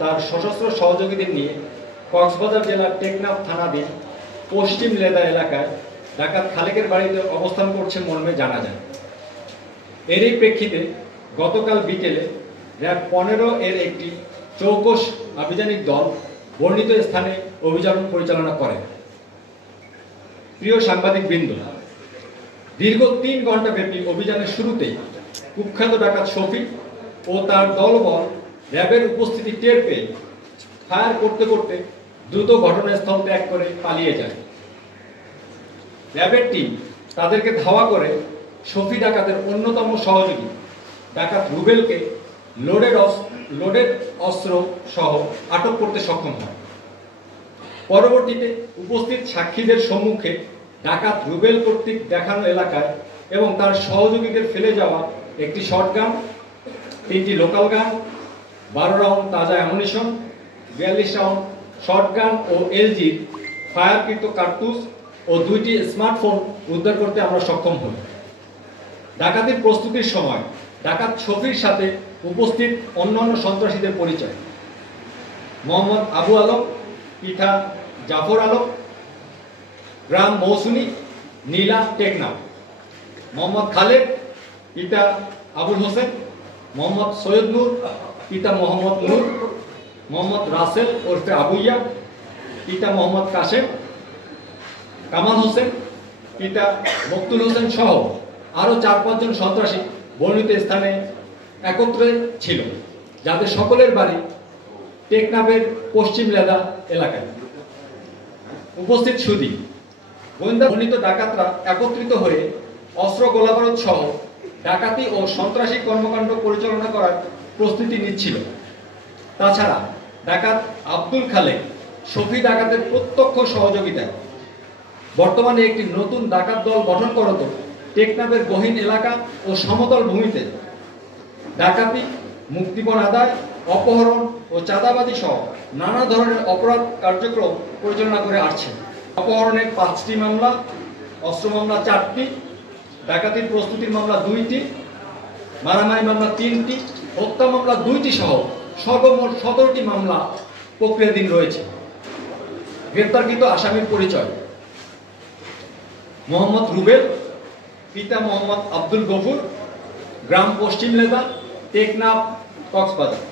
তার সশস্ত্র সহযোগীদের নিয়ে কক্সবাজার জেলার টেকনাফ থানাধীন পশ্চিম লেদা এলাকায় ডাকাত খালেকের বাড়িতে অবস্থান করছে মর্মে জানা যায়। এরই প্রেক্ষিতে গতকাল বিকেলে র্যাব 15 এর একটি চৌকস আভিযানিক দল বর্ণিত স্থানে অভিযান পরিচালনা করে। প্রিয় সাংবাদিক বৃন্দ, দীর্ঘ 3 ঘন্টা ব্যাপী অভিযানের শুরুতেই কুখ্যাত ডাকাত শফি ও তার দলবল র্যাবের উপস্থিতি টের পেয়ে ফায়ার করতে করতে দ্রুত ঘটনাস্থল ত্যাগ করে পালিয়ে যায়। র্যাবের টিম তাদেরকে ধাওয়া করে শফি ডাকাতের অন্যতম সহযোগী ডাকাত রুবেলকে লোডেড অস্ত্র সহ আটক করতে সক্ষম হয়। পরবর্তীতে উপস্থিত সাক্ষীদের সম্মুখে ডাকাত রুবেল কর্তৃক দেখানো এলাকায় এবং তার সহযোগীদের ফেলে যাওয়া একটি শটগান, 3টি লোকাল গান, 12 রাউন্ড তাজা অ্যামুনিশন, 42 রাউন্ড শটগান ও এলজির ফায়ারকৃত কার্তুজ ও 2টি স্মার্টফোন উদ্ধার করতে আমরা সক্ষম হই। ডাকাতির প্রস্তুতির সময় ডাকাত শফির সাথে উপস্থিত অন্যান্য সন্ত্রাসীদের পরিচয়: মোহাম্মদ আবু আলম, পিতা জাফর আলম, গ্রাম মৌসুনি, নীলা, টেকনাফ; মোহাম্মদ খালেক, পিতা আবুল হোসেন; মোহাম্মদ সৈয়দ নূর, পিতা মোহাম্মদ নূর; মোহাম্মদ রাসেল ওরফে আবুইয়া, পিতা মোহাম্মদ কাশেম; কামাল হোসেন, পিতা মকতুল হোসেন সহ আরও 4-5 জন সন্ত্রাসী বর্ণিত স্থানে একত্রে ছিল, যাদের সকলের বাড়ি টেকনাফের পশ্চিম লেদা এলাকায়। উপস্থিত সুধী গোয়েন্দা বর্ণিত ডাকাতরা একত্রিত হয়ে অস্ত্র গোলাবারুদ সহ ডাকাতি ও সন্ত্রাসী কর্মকাণ্ড পরিচালনা করার প্রস্তুতি নিচ্ছিল। তাছাড়া ডাকাত আব্দুল খালেক শফি ডাকাতের প্রত্যক্ষ সহযোগিতায় বর্তমানে একটি নতুন ডাকাত দল গঠন করত টেকনাফের গহীন এলাকা ও সমতল ভূমিতে ডাকাতি, মুক্তিপণ আদায়, অপহরণ ও চাঁদাবাজি সহ নানা ধরনের অপরাধ কার্যক্রম পরিচালনা করে আসছে। অপহরণের 5টি মামলা, অস্ত্র মামলা 4টি, ডাকাতির প্রস্তুতির মামলা 2টি, মারামারি মামলা 3টি, হত্যা মামলা 2টি সহ সর্বমোট 17টি মামলা প্রক্রিয়াধীন রয়েছে। গ্রেপ্তারকৃত আসামির পরিচয়: মোহাম্মদ রুবেল, পিতা মোহাম্মদ আব্দুল গফুর, গ্রাম পশ্চিম লেদা, টেকনাফ, কক্সবাজার।